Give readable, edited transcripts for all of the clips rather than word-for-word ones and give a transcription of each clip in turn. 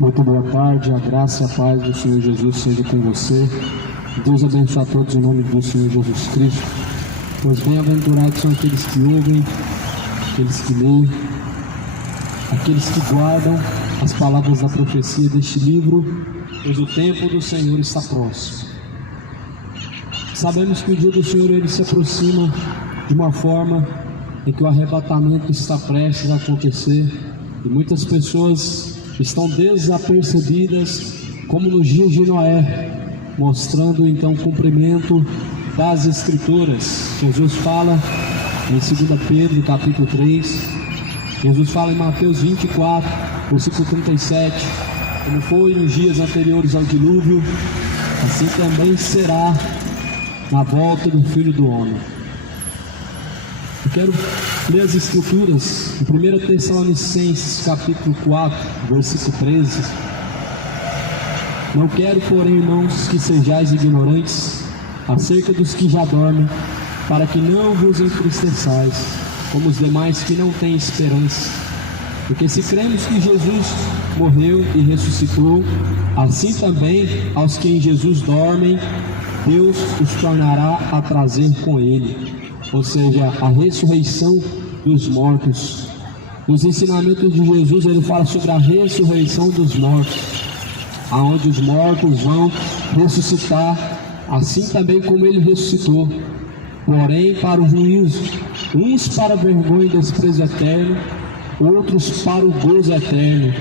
Muito boa tarde, a graça e a paz do Senhor Jesus seja com você. Deus abençoe a todos em nome do Senhor Jesus Cristo. Pois bem-aventurados são aqueles que ouvem, aqueles que leem, aqueles que guardam as palavras da profecia deste livro, pois o tempo do Senhor está próximo. Sabemos que o dia do Senhor ele se aproxima de uma forma em que o arrebatamento está prestes a acontecer e muitas pessoas estão desapercebidas, como nos dias de Noé, mostrando então o cumprimento das Escrituras. Jesus fala em 2 Pedro capítulo 3, Jesus fala em Mateus 24, versículo 37, como foi nos dias anteriores ao dilúvio, assim também será na volta do Filho do Homem. Eu quero ler as Escrituras em 1 Tessalonicenses capítulo 4, versículo 13. Não quero, porém, irmãos, que sejais ignorantes acerca dos que já dormem, para que não vos entristeçais, como os demais que não têm esperança. Porque se cremos que Jesus morreu e ressuscitou, assim também aos que em Jesus dormem, Deus os tornará a trazer com Ele. Ou seja, a ressurreição dos mortos. Nos ensinamentos de Jesus, ele fala sobre a ressurreição dos mortos, aonde os mortos vão ressuscitar, assim também como ele ressuscitou, porém para o juízo, uns para a vergonha e desprezo eterno, outros para o gozo eterno.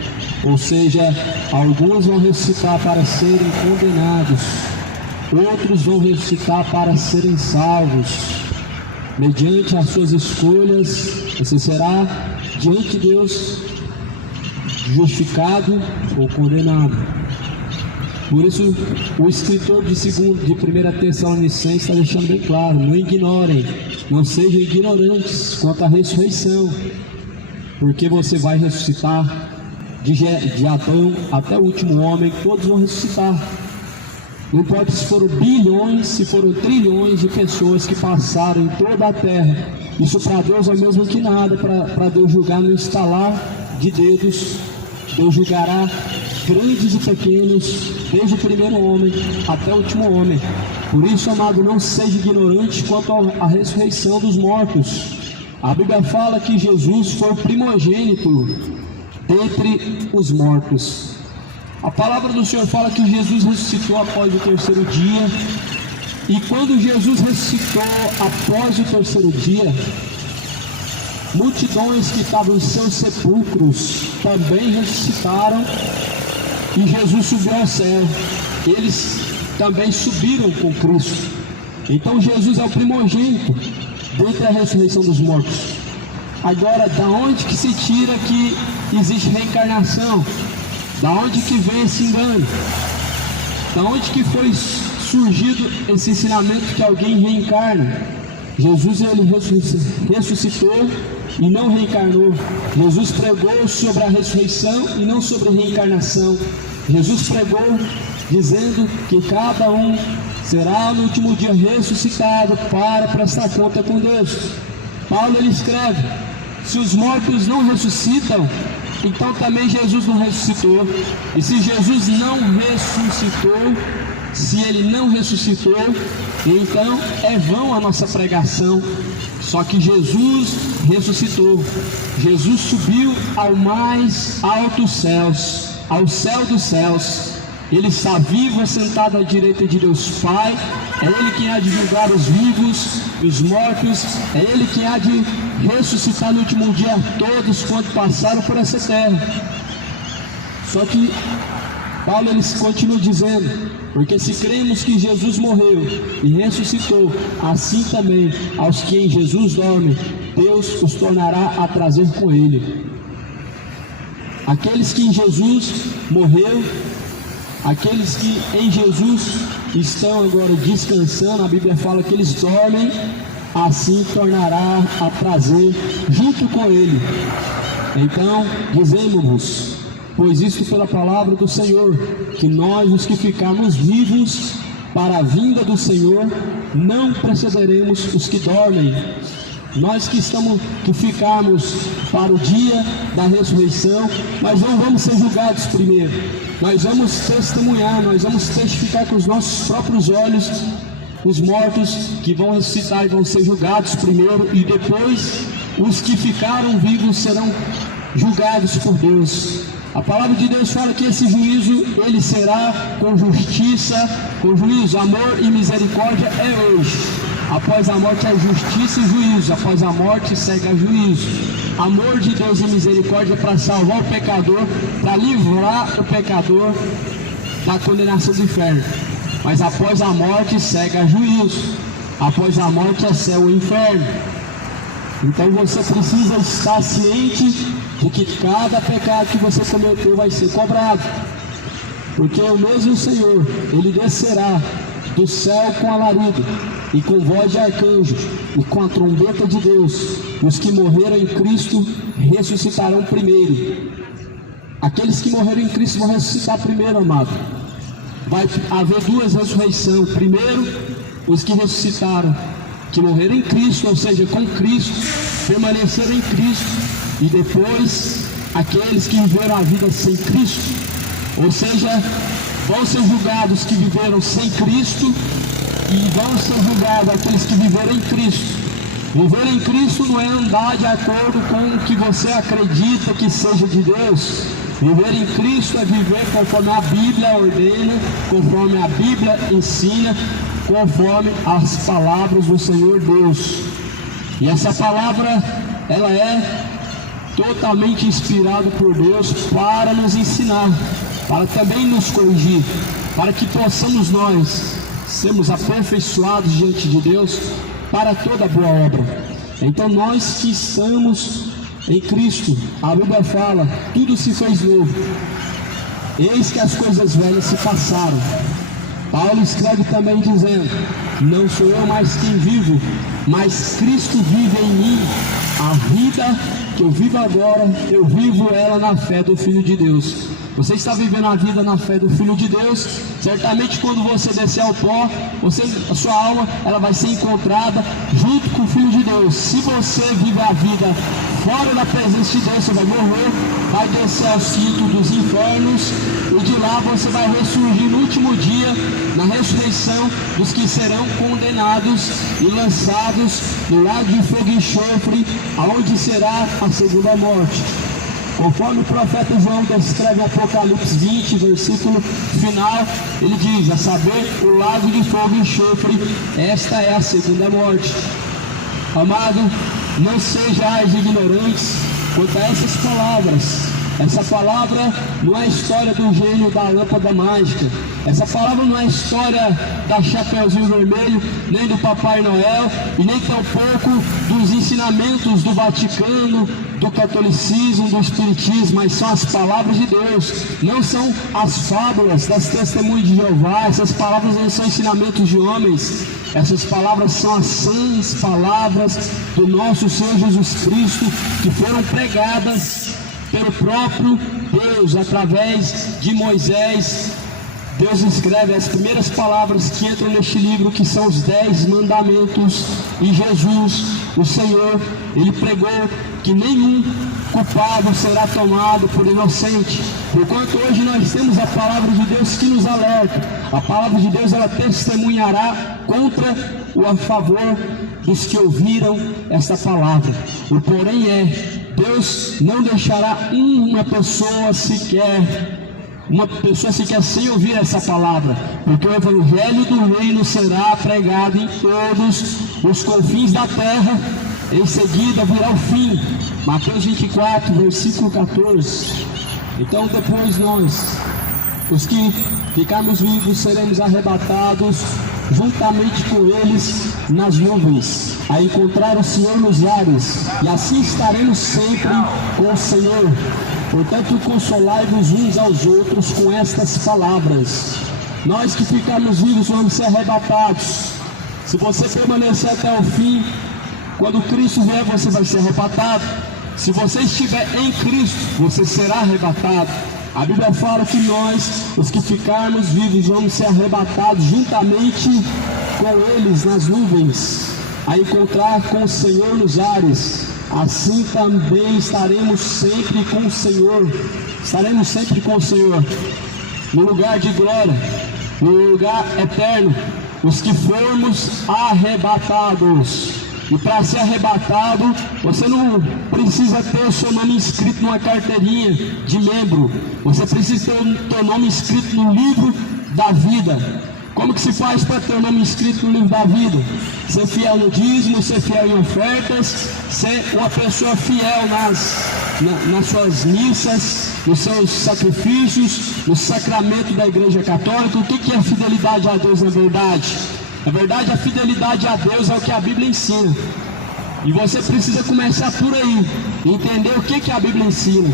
Ou seja, alguns vão ressuscitar para serem condenados, outros vão ressuscitar para serem salvos. Mediante as suas escolhas, você será diante de Deus justificado ou condenado. Por isso, o escritor de 1 Tessalonicenses está deixando bem claro: não ignorem, não sejam ignorantes quanto à ressurreição, porque você vai ressuscitar de Adão até o último homem, todos vão ressuscitar. Não importa se foram bilhões, se foram trilhões de pessoas que passaram em toda a terra. Isso para Deus é o mesmo que nada. Para Deus julgar no estalar de dedos. Deus julgará grandes e pequenos, desde o primeiro homem até o último homem. Por isso, amado, não seja ignorante quanto à ressurreição dos mortos. A Bíblia fala que Jesus foi o primogênito dentre os mortos. A palavra do Senhor fala que Jesus ressuscitou após o terceiro dia. E quando Jesus ressuscitou após o terceiro dia, multidões que estavam em seus sepulcros também ressuscitaram. E Jesus subiu ao céu. Eles também subiram com Cristo. Então Jesus é o primogênito dentre a ressurreição dos mortos. Agora, da onde que se tira que existe reencarnação? Da onde que vem esse engano? Da onde que foi surgido esse ensinamento que alguém reencarna? Jesus ele ressuscitou e não reencarnou. Jesus pregou sobre a ressurreição e não sobre a reencarnação. Jesus pregou dizendo que cada um será no último dia ressuscitado para prestar conta com Deus. Paulo ele escreve: se os mortos não ressuscitam, então também Jesus não ressuscitou. E se Jesus não ressuscitou, se ele não ressuscitou, então é vão a nossa pregação. Só que Jesus ressuscitou. Jesus subiu ao mais altos céus, ao céu dos céus. Ele está vivo, assentado à direita de Deus Pai. É Ele quem há de julgar os vivos e os mortos. É Ele quem há de ressuscitar no último dia todos quanto passaram por essa terra. Só que Paulo ele continua dizendo: porque se cremos que Jesus morreu e ressuscitou, assim também aos que em Jesus dormem, Deus os tornará a trazer com Ele. Aqueles que em Jesus morreu, aqueles que em Jesus estão agora descansando, a Bíblia fala que eles dormem, assim tornará a trazer junto com Ele. Então, dizemos-vos, pois isto pela palavra do Senhor, que nós, os que ficarmos vivos para a vinda do Senhor, não precederemos os que dormem. Nós que ficarmos para o dia da ressurreição, nós não vamos ser julgados primeiro. Nós vamos testemunhar, nós vamos testificar com os nossos próprios olhos os mortos que vão ressuscitar e vão ser julgados primeiro, e depois os que ficaram vivos serão julgados por Deus. A palavra de Deus fala que esse juízo, ele será com justiça, com juízo, amor e misericórdia é hoje. Após a morte é justiça e juízo, após a morte segue a juízo. Amor de Deus e misericórdia para salvar o pecador, para livrar o pecador da condenação do inferno. Mas após a morte segue a juízo, após a morte é céu e inferno. Então você precisa estar ciente de que cada pecado que você cometeu vai ser cobrado, porque o mesmo Senhor, ele descerá do céu com alarido, e com voz de arcanjo, e com a trombeta de Deus. Os que morreram em Cristo ressuscitarão primeiro. Aqueles que morreram em Cristo vão ressuscitar primeiro, amado. Vai haver duas ressurreições. Primeiro, os que ressuscitaram, que morreram em Cristo, ou seja, com Cristo, permaneceram em Cristo. E depois, aqueles que viveram a vida sem Cristo, ou seja, vão ser julgados que viveram sem Cristo, e vão ser julgados aqueles que viveram em Cristo. Viver em Cristo não é andar de acordo com o que você acredita que seja de Deus. Viver em Cristo é viver conforme a Bíblia ordena, conforme a Bíblia ensina, conforme as palavras do Senhor Deus. E essa palavra, ela é totalmente inspirada por Deus para nos ensinar, para também nos corrigir, para que possamos nós sermos aperfeiçoados diante de Deus para toda boa obra. Então nós que estamos em Cristo, a Bíblia fala, tudo se fez novo, eis que as coisas velhas se passaram. Paulo escreve também dizendo, não sou eu mais quem vivo, mas Cristo vive em mim. A vida que eu vivo agora, eu vivo ela na fé do Filho de Deus. Você está vivendo a vida na fé do Filho de Deus. Certamente quando você descer ao pó, a sua alma, ela vai ser encontrada junto com o Filho de Deus. Se você vive a vida fora da presença de Deus, você vai morrer, vai descer ao cinto dos infernos, e de lá você vai ressurgir no último dia, na ressurreição dos que serão condenados e lançados no lago de fogo e enxofre, aonde será a segunda morte. Conforme o profeta João descreve em Apocalipse 20, versículo final, ele diz, a saber, o lago de fogo e enxofre, esta é a segunda morte. Amado, não sejais ignorantes quanto a essas palavras. Essa palavra não é a história do gênio da lâmpada mágica. Essa palavra não é a história da Chapeuzinho Vermelho, nem do Papai Noel, e nem tampouco dos ensinamentos do Vaticano, do catolicismo, do espiritismo, mas são as palavras de Deus. Não são as fábulas das testemunhas de Jeová. Essas palavras não são ensinamentos de homens. Essas palavras são as sãs palavras do nosso Senhor Jesus Cristo, que foram pregadas pelo próprio Deus, através de Moisés. Deus escreve as primeiras palavras que entram neste livro, que são os 10 mandamentos, e Jesus, o Senhor, ele pregou que nenhum culpado será tomado por inocente, porquanto hoje nós temos a palavra de Deus que nos alerta. A palavra de Deus, ela testemunhará contra ou a favor dos que ouviram esta palavra. O porém é, Deus não deixará uma pessoa sequer sem ouvir essa palavra, porque o evangelho do reino será pregado em todos os confins da terra, em seguida virá o fim. Mateus 24, versículo 14. Então depois nós, os que ficarmos vivos, seremos arrebatados juntamente com eles nas nuvens, a encontrar o Senhor nos ares, e assim estaremos sempre com o Senhor. Portanto, consolai-vos uns aos outros com estas palavras. Nós que ficarmos vivos vamos ser arrebatados. Se você permanecer até o fim, quando Cristo vier, você vai ser arrebatado. Se você estiver em Cristo, você será arrebatado. A Bíblia fala que nós, os que ficarmos vivos, vamos ser arrebatados juntamente com eles nas nuvens. a encontrar com o Senhor nos ares, assim também estaremos sempre com o Senhor. Estaremos sempre com o Senhor, no lugar de glória, no lugar eterno, os que formos arrebatados. E para ser arrebatado, você não precisa ter o seu nome inscrito numa carteirinha de membro. Você precisa ter o teu nome inscrito no livro da vida. Como que se faz para ter o nome inscrito no livro da vida? Ser fiel no dízimo, ser fiel em ofertas, ser uma pessoa fiel nas suas missas, nos seus sacrifícios, no sacramento da Igreja Católica. O que é fidelidade a Deus na verdade? Na verdade, a fidelidade a Deus é o que a Bíblia ensina. E você precisa começar por aí, entender o que a Bíblia ensina.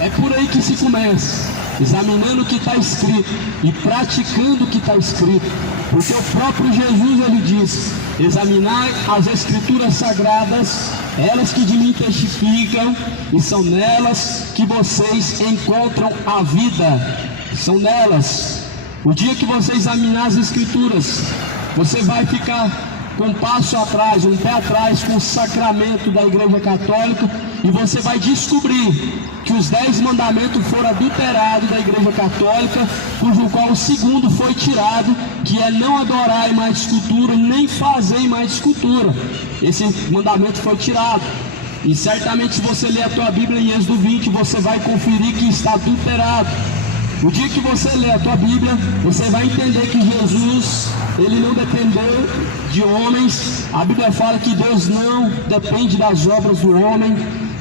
É por aí que se começa, examinando o que está escrito e praticando o que está escrito. Porque o próprio Jesus, ele diz: examinai as Escrituras Sagradas, elas que de mim testificam, e são nelas que vocês encontram a vida. São nelas. O dia que você examinar as Escrituras, você vai ficar com um passo atrás, um pé atrás com o sacramento da Igreja Católica, e você vai descobrir que os 10 mandamentos foram adulterados da Igreja Católica, cujo qual o segundo foi tirado, que é não adorar mais escultura, nem fazer mais escultura. Esse mandamento foi tirado. E certamente, se você ler a tua Bíblia em Êxodo 20, você vai conferir que está adulterado. O dia que você lê a tua Bíblia, você vai entender que Jesus, ele não dependeu de homens. A Bíblia fala que Deus não depende das obras do homem.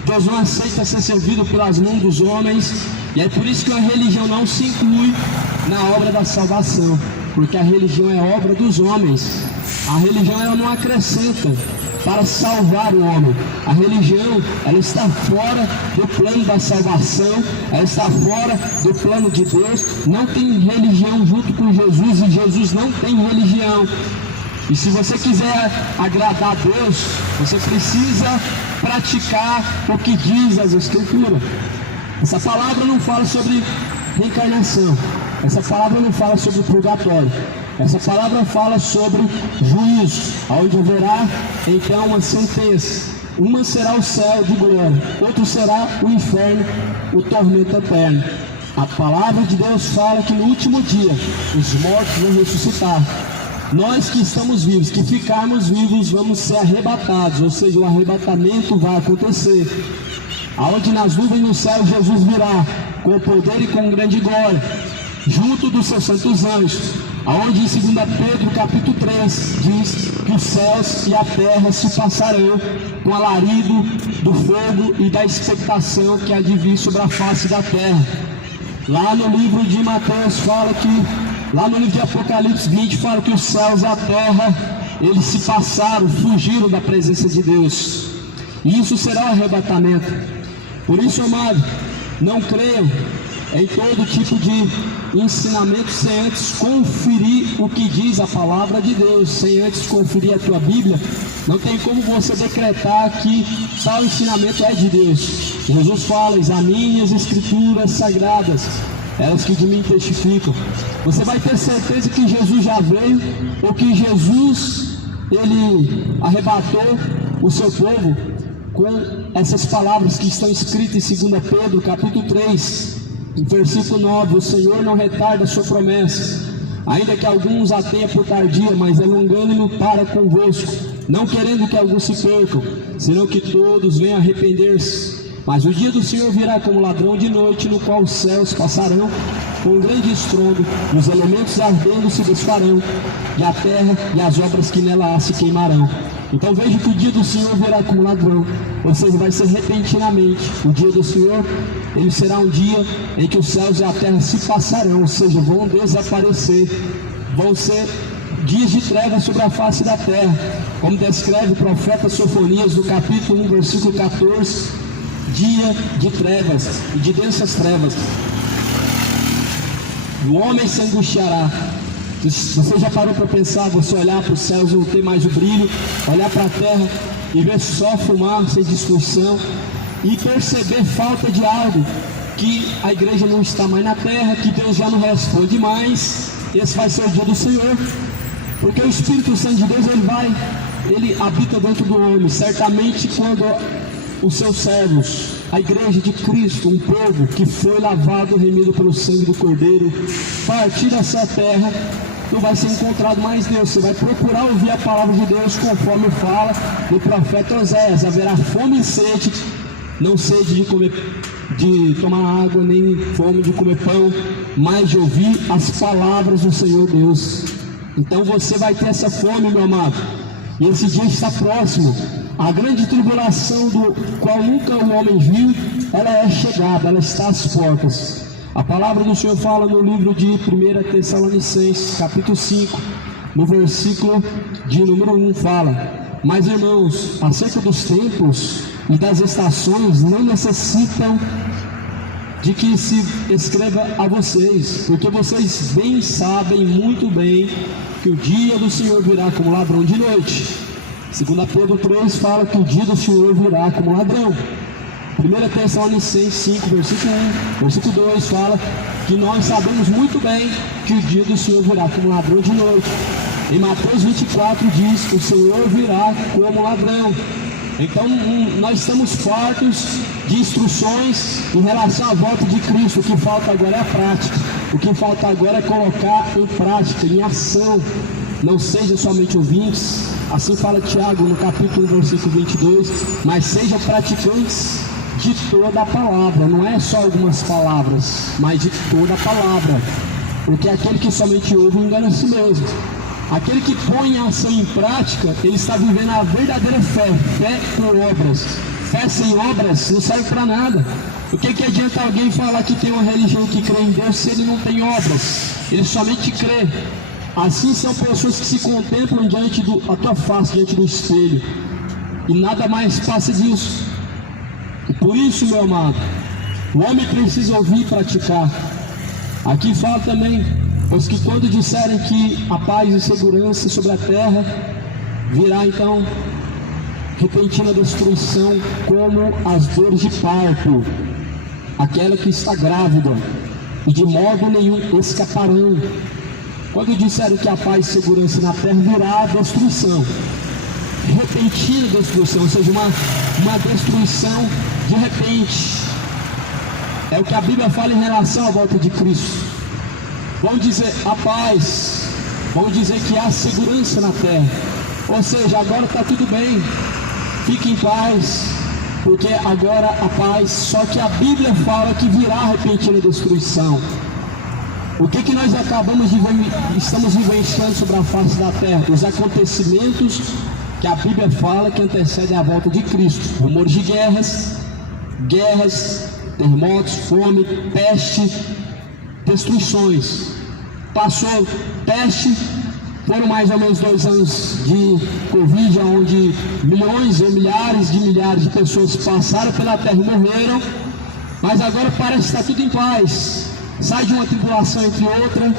Deus não aceita ser servido pelas mãos dos homens. E é por isso que a religião não se inclui na obra da salvação, porque a religião é obra dos homens. A religião, ela não acrescenta para salvar o homem. A religião, ela está fora do plano da salvação, ela está fora do plano de Deus. Não tem religião junto com Jesus, e Jesus não tem religião. E se você quiser agradar a Deus, você precisa praticar o que diz as Escrituras. Essa palavra não fala sobre reencarnação, essa palavra não fala sobre purgatório. Essa palavra fala sobre juízo, onde haverá então uma sentença. Uma será o céu de glória, outro será o inferno, o tormento eterno. A palavra de Deus fala que no último dia os mortos vão ressuscitar. Nós que estamos vivos, que ficarmos vivos, vamos ser arrebatados, ou seja, o arrebatamento vai acontecer. Aonde nas nuvens no céu Jesus virá com poder e com grande glória, junto dos seus santos anjos. Aonde em 2 Pedro capítulo 3 diz que os céus e a terra se passarão com o alarido do fogo e da expectação que há de vir sobre a face da terra. Lá no livro de Mateus fala que, lá no livro de Apocalipse 20 fala que os céus e a terra, eles se passaram, fugiram da presença de Deus. E isso será o arrebatamento. Por isso, amado, não creiam em todo tipo de ensinamento sem antes conferir o que diz a palavra de Deus, sem antes conferir a tua Bíblia. Não tem como você decretar que tal ensinamento é de Deus. Jesus fala: examine as Escrituras Sagradas, elas que de mim testificam. Você vai ter certeza que Jesus já veio, ou que Jesus, ele arrebatou o seu povo com essas palavras que estão escritas em 2 Pedro capítulo 3, versículo 9: o Senhor não retarda a sua promessa, ainda que alguns a tenha por tardia, mas é longânimo para convosco, não querendo que alguns se percam, senão que todos venham a arrepender-se. Mas o dia do Senhor virá como ladrão de noite, no qual os céus passarão com um grande estrondo, os elementos ardendo se desfarão, e a terra e as obras que nela há se queimarão. Então veja que o dia do Senhor virá como ladrão, ou seja, vai ser repentinamente. O dia do Senhor, ele será um dia em que os céus e a terra se passarão, ou seja, vão desaparecer, vão ser dias de trevas sobre a face da terra, como descreve o profeta Sofonias no capítulo 1, versículo 14, dia de trevas e de densas trevas. O homem se angustiará. Você já parou para pensar, você olhar para os céus e não ter mais o brilho, olhar para a terra e ver só fumaça e destruição, e perceber falta de algo, que a igreja não está mais na terra, que Deus já não responde mais? Esse vai ser o dia do Senhor, porque o Espírito Santo de Deus, ele vai ele habita dentro do homem. Certamente quando os seus servos, a igreja de Cristo, um povo que foi lavado e remido pelo sangue do Cordeiro, partir dessa terra, não vai ser encontrado mais Deus. Você vai procurar ouvir a palavra de Deus conforme fala o profeta Oséias: haverá fome e sede, não sede de tomar água, nem fome de comer pão, mas de ouvir as palavras do Senhor Deus. Então você vai ter essa fome, meu amado, e esse dia está próximo. A grande tribulação, do qual nunca o homem viu, ela é chegada, ela está às portas. A palavra do Senhor fala no livro de 1 Tessalonicenses, capítulo 5, no versículo de número 1, fala: mas irmãos, acerca dos tempos e das estações, não necessitam de que se escreva a vocês, porque vocês bem sabem, muito bem, que o dia do Senhor virá como ladrão de noite. 2 Pedro 3 fala que o dia do Senhor virá como ladrão. 1 Tessalonicenses 5, versículo 1, versículo 2 fala que nós sabemos muito bem que o dia do Senhor virá como ladrão de noite. Em Mateus 24 diz que o Senhor virá como ladrão. Então nós estamos fartos de instruções em relação à volta de Cristo. O que falta agora é a prática. O que falta agora é colocar em prática, em ação. Não seja somente ouvintes, assim fala Tiago no capítulo 1, versículo 22, mas sejam praticantes de toda a palavra. Não é só algumas palavras, mas de toda a palavra, porque aquele que somente ouve engana a si mesmo. Aquele que põe a ação em prática, ele está vivendo a verdadeira fé, fé com obras. Fé sem obras não serve para nada. O que adianta alguém falar que tem uma religião que crê em Deus se ele não tem obras? Ele somente crê. Assim são pessoas que se contemplam diante da tua face, diante do espelho, e nada mais passa disso. E por isso, meu amado, o homem precisa ouvir e praticar. Aqui fala também: pois que quando disserem que a paz e segurança sobre a terra, virá então repentina destruição, como as dores de parto, aquela que está grávida, e de modo nenhum escaparão. Quando disserem que a paz e segurança na terra, virá a destruição, repentina destruição, ou seja, uma destruição de repente. É o que a Bíblia fala em relação à volta de Cristo. Vão dizer a paz, vão dizer que há segurança na terra, ou seja, agora está tudo bem, fique em paz, porque agora a paz. Só que a Bíblia fala que virá a repentina destruição. O que nós estamos vivenciando sobre a face da terra? Os acontecimentos que a Bíblia fala que antecedem a volta de Cristo. Rumores de guerras, terremotos, fome, peste, destruições. Passou peste, foram mais ou menos 2 anos de Covid, onde milhões ou milhares de pessoas passaram pela terra e morreram, mas agora parece que está tudo em paz. Sai de uma tribulação entre outra,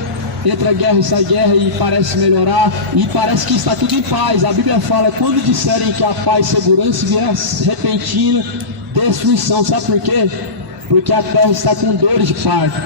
entra guerra e sai guerra, e parece melhorar, e parece que está tudo em paz. A Bíblia fala: quando disserem que a paz e segurança, virá repentina destruição. Sabe por quê? Porque a terra está com dores de parto.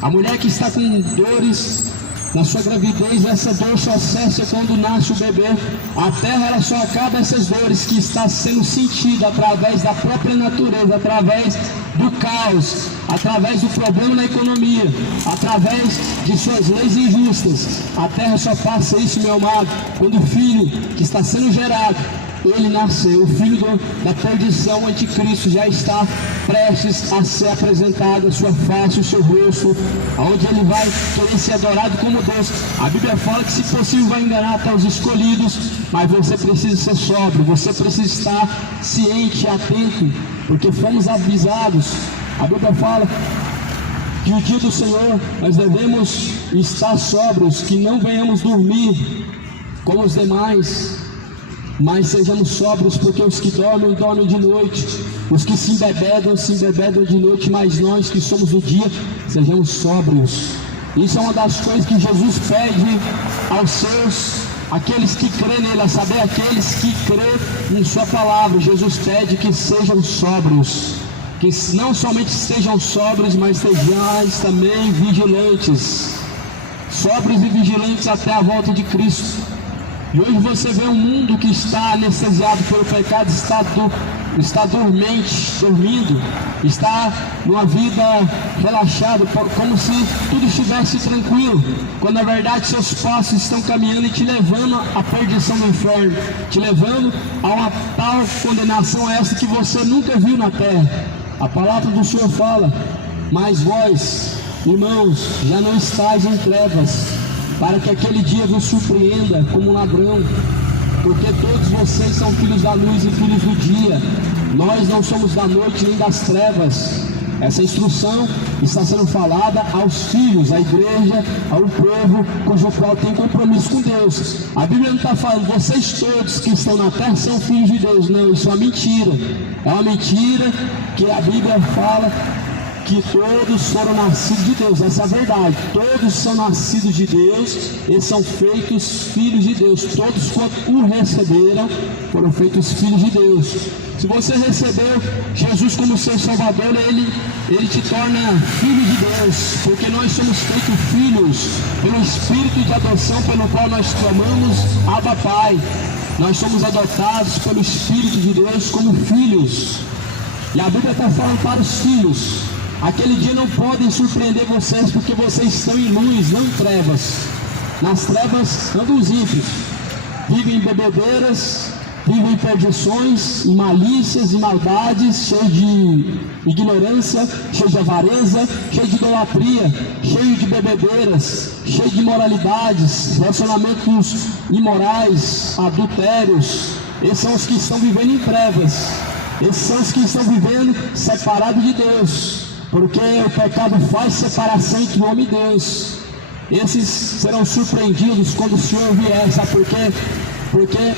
A mulher que está com dores na sua gravidez, essa dor só cessa quando nasce o bebê. A terra, ela só acaba essas dores que está sendo sentida através da própria natureza, através do caos, através do problema na economia, através de suas leis injustas. A terra só passa isso, meu amado, quando o filho que está sendo gerado, ele nasceu. O filho da perdição, o anticristo, já está prestes a ser apresentado, a sua face, o seu rosto, onde ele vai querer ser adorado como Deus. A Bíblia fala que, se possível, vai enganar até os escolhidos, mas você precisa ser sóbrio, você precisa estar ciente, atento, porque fomos avisados. A Bíblia fala que o dia do Senhor nós devemos estar sóbrios, que não venhamos dormir como os demais, mas sejamos sóbrios, porque os que dormem, dormem de noite, os que se embebedam de noite, mas nós que somos do dia, sejamos sóbrios. Isso é uma das coisas que Jesus pede aos seus, aqueles que crêem nele, a saber, aqueles que crêem em sua palavra. Jesus pede que sejam sóbrios, que não somente sejam sóbrios, mas sejais também vigilantes, sóbrios e vigilantes até a volta de Cristo. E hoje você vê um mundo que está anestesiado pelo pecado, está dormindo, está numa vida relaxada, como se tudo estivesse tranquilo, quando na verdade seus passos estão caminhando e te levando à perdição do inferno, te levando a uma tal condenação essa que você nunca viu na terra. A palavra do Senhor fala: mas vós, irmãos, já não estáis em trevas, para que aquele dia vos surpreenda como um ladrão, porque todos vocês são filhos da luz e filhos do dia. Nós não somos da noite nem das trevas. Essa instrução está sendo falada aos filhos, à igreja, ao povo cujo qual tem compromisso com Deus. A Bíblia não está falando, vocês todos que estão na terra são filhos de Deus. Não, isso é uma mentira. É uma mentira que a Bíblia fala que todos foram nascidos de Deus. Essa é a verdade. Todos são nascidos de Deus e são feitos filhos de Deus. Todos quanto o receberam foram feitos filhos de Deus. Se você recebeu Jesus como seu Salvador, Ele te torna filho de Deus, porque nós somos feitos filhos pelo Espírito de adoção, pelo qual nós clamamos Abba Pai. Nós somos adotados pelo Espírito de Deus como filhos. E a Bíblia está falando para os filhos: aquele dia não podem surpreender vocês, porque vocês estão em luz, não em trevas. Nas trevas andam os ímpios, vivem em bebedeiras, vivem em perdições, em malícias e maldades, cheio de ignorância, cheio de avareza, cheio de idolatria, cheio de bebedeiras, cheio de imoralidades, relacionamentos imorais, adultérios. Esses são os que estão vivendo em trevas. Esses são os que estão vivendo separados de Deus, porque o pecado faz separação entre o homem e Deus. Esses serão surpreendidos quando o Senhor vier. Sabe por quê? Porque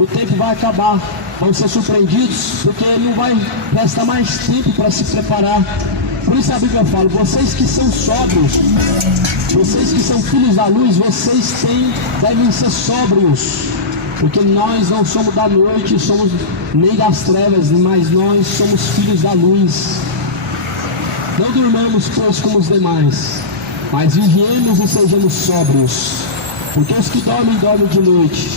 o tempo vai acabar. Vão ser surpreendidos porque ele não vai restar mais tempo para se preparar. Por isso a Bíblia fala: vocês que são sóbrios, vocês que são filhos da luz, vocês devem ser sóbrios, porque nós não somos da noite, somos nem das trevas, mas nós somos filhos da luz. Não durmamos, pois, como os demais, mas vigiemos e sejamos sóbrios, porque os que dormem, dormem de noite,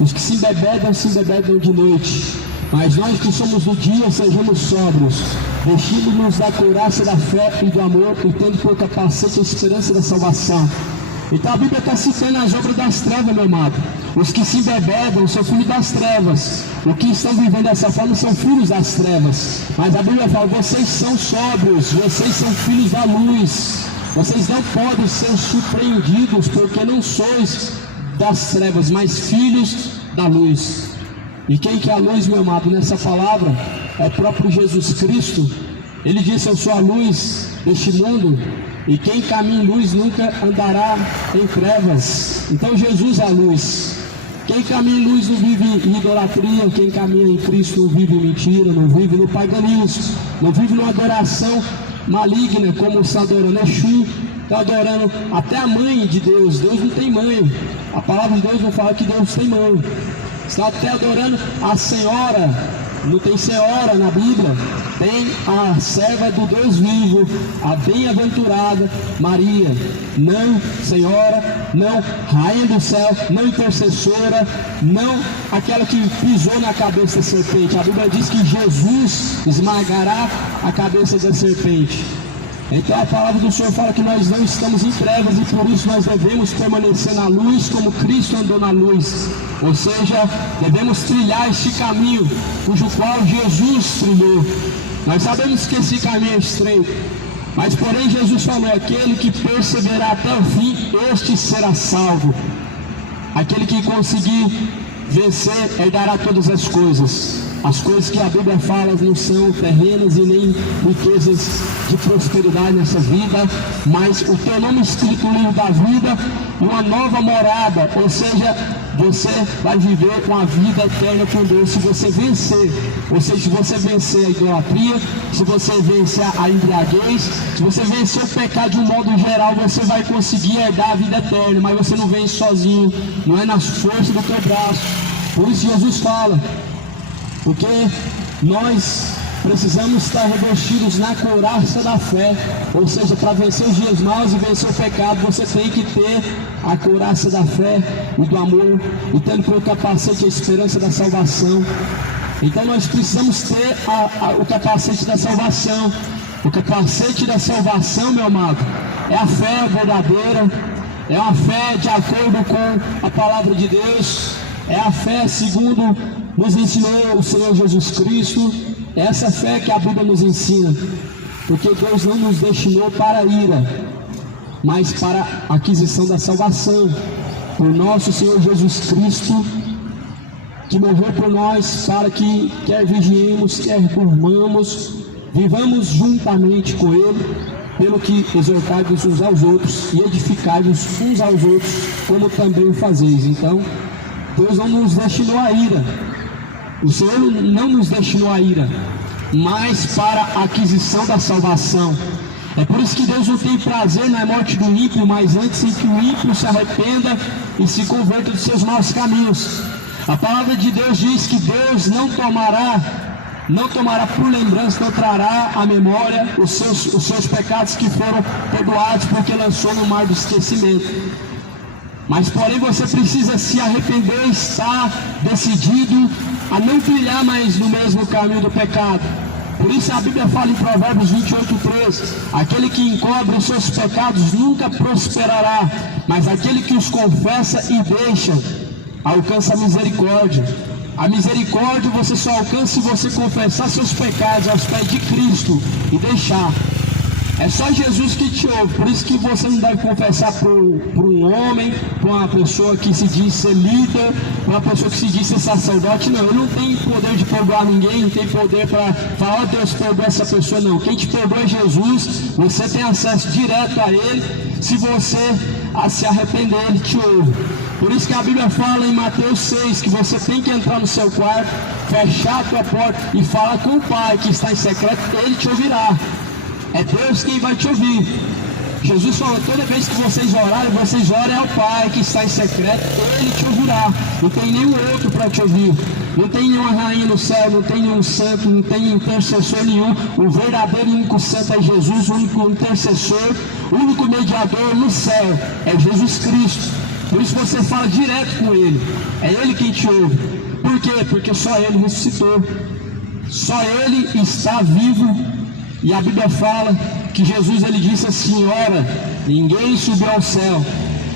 os que se embebedam de noite. Mas nós que somos do dia, sejamos sóbrios, vestindo-nos da couraça da fé e do amor, e tendo por capacete a esperança da salvação. Então a Bíblia está citando as obras das trevas, meu amado. Os que se embebedam são filhos das trevas. Os que estão vivendo dessa forma são filhos das trevas. Mas a Bíblia fala: vocês são sóbrios, vocês são filhos da luz. Vocês não podem ser surpreendidos, porque não sois das trevas, mas filhos da luz. E quem que é a luz, meu amado, nessa palavra? É o próprio Jesus Cristo. Ele disse: eu sou a luz deste mundo, e quem caminha em luz nunca andará em trevas. Então Jesus é a luz. Quem caminha em luz não vive em idolatria. Quem caminha em Cristo não vive em mentira, não vive no paganismo, não vive numa adoração maligna, como está adorando Exu, está adorando até a mãe de Deus. Deus não tem mãe. A palavra de Deus não fala que Deus tem mãe. Está até adorando a Senhora. Não tem senhora na Bíblia, tem a serva do Deus vivo, a bem-aventurada Maria. Não senhora, não rainha do céu, não intercessora, não aquela que pisou na cabeça da serpente. A Bíblia diz que Jesus esmagará a cabeça da serpente. Então a palavra do Senhor fala que nós não estamos em trevas, e por isso nós devemos permanecer na luz como Cristo andou na luz. Ou seja, devemos trilhar este caminho cujo qual Jesus trilhou. Nós sabemos que esse caminho é estreito, mas porém Jesus falou: aquele que perseverar até o fim, este será salvo. Aquele que conseguir vencer herdará todas as coisas. As coisas que a Bíblia fala não são terrenas e nem riquezas de prosperidade nessa vida, mas o teu nome escrito no livro da vida e uma nova morada. Ou seja, você vai viver com a vida eterna com Deus se você vencer. Ou seja, se você vencer a idolatria, se você vencer a embriaguez, se você vencer o pecado de um modo geral, você vai conseguir herdar a vida eterna. Mas você não vence sozinho, não é nas forças do teu braço. Por isso Jesus fala: porque nós precisamos estar revestidos na couraça da fé, ou seja, para vencer os dias maus e vencer o pecado, você tem que ter a couraça da fé e do amor, e tendo pelo capacete a esperança da salvação. Então nós precisamos ter o capacete da salvação. O capacete da salvação, meu amado, é a fé verdadeira, é uma fé de acordo com a palavra de Deus, é a fé segundo nos ensinou o Senhor Jesus Cristo. É essa fé que a Bíblia nos ensina, porque Deus não nos destinou para a ira, mas para a aquisição da salvação, por nosso Senhor Jesus Cristo, que morreu por nós, para que quer vigiemos, quer durmamos, vivamos juntamente com Ele, pelo que exortai-vos uns aos outros e edificai-vos uns aos outros, como também o fazeis. Então, Deus não nos destinou a ira, o Senhor não nos destinou a ira, mas para a aquisição da salvação. É por isso que Deus não tem prazer na morte do ímpio, mas antes em que o ímpio se arrependa e se converta dos seus maus caminhos. A palavra de Deus diz que Deus não tomará por lembrança, não trará à memória os seus pecados que foram perdoados, porque lançou no mar do esquecimento. Mas porém você precisa se arrepender, estar decidido a não trilhar mais no mesmo caminho do pecado. Por isso a Bíblia fala em Provérbios 28:3: aquele que encobre os seus pecados nunca prosperará, mas aquele que os confessa e deixa alcança a misericórdia. A misericórdia você só alcança se você confessar seus pecados aos pés de Cristo e deixar. É só Jesus que te ouve, por isso que você não deve confessar para um homem, para uma pessoa que se diz ser líder, para uma pessoa que se diz ser sacerdote. Não, ele não tem poder de perdoar ninguém, não tem poder para falar: oh, Deus perdoa essa pessoa. Não, quem te perdoa é Jesus. Você tem acesso direto a Ele. Se você se arrepender, Ele te ouve. Por isso que a Bíblia fala em Mateus 6 que você tem que entrar no seu quarto, fechar a tua porta e falar com o Pai que está em secreto, Ele te ouvirá. É Deus quem vai te ouvir. Jesus falou: toda vez que vocês orem ao Pai que está em secreto, Ele te ouvirá. Não tem nenhum outro para te ouvir. Não tem nenhuma rainha no céu, não tem nenhum santo, não tem intercessor nenhum. O verdadeiro e único santo é Jesus, o único intercessor, o único mediador no céu é Jesus Cristo. Por isso você fala direto com Ele. É Ele quem te ouve. Por quê? Porque só Ele ressuscitou. Só Ele está vivo. E a Bíblia fala que Jesus, ele disse assim: ora, ninguém subiu ao céu,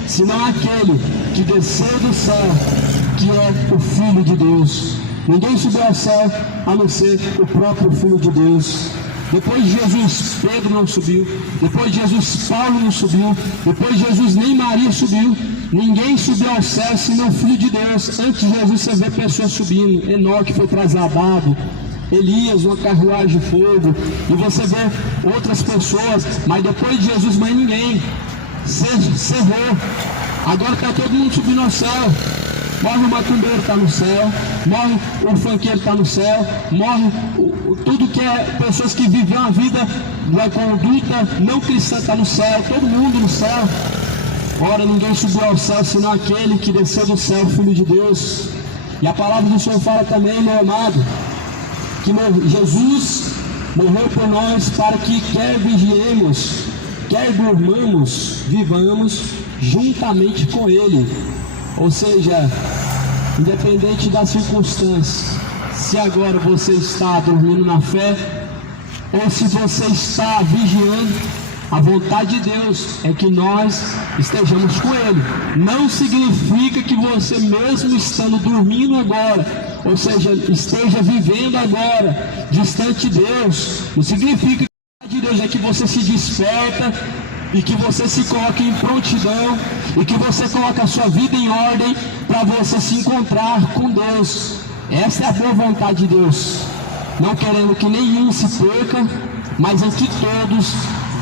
senão aquele que desceu do céu, que é o Filho de Deus. Ninguém subiu ao céu, a não ser o próprio Filho de Deus. Depois de Jesus, Pedro não subiu. Depois de Jesus, Paulo não subiu. Depois de Jesus, nem Maria subiu. Ninguém subiu ao céu, senão o Filho de Deus. Antes de Jesus, você vê pessoas subindo. Enoque foi trasladado, Elias, uma carruagem de fogo, e você vê outras pessoas, mas depois de Jesus, mais ninguém. Cerrou. Agora está todo mundo subindo ao céu. Morre o macumbeiro, está no céu. Morre o funkeiro, está no céu. Morre tudo que é pessoas que vivem uma vida da conduta não cristã, está no céu. Todo mundo no céu. Ora, ninguém subiu ao céu, senão aquele que desceu do céu, o Filho de Deus. E a palavra do Senhor fala também, meu amado, que Jesus morreu por nós para que quer vigiemos, quer durmamos, vivamos juntamente com Ele. Ou seja, independente das circunstâncias, se agora você está dormindo na fé, ou se você está vigiando, a vontade de Deus é que nós estejamos com Ele. Não significa que você mesmo estando dormindo agora, ou seja, esteja vivendo agora, distante de Deus. Não significa que a vontade de Deus é que você se desperta e que você se coloque em prontidão e que você coloque a sua vida em ordem para você se encontrar com Deus. Essa é a boa vontade de Deus, não querendo que nenhum se perca, mas em que todos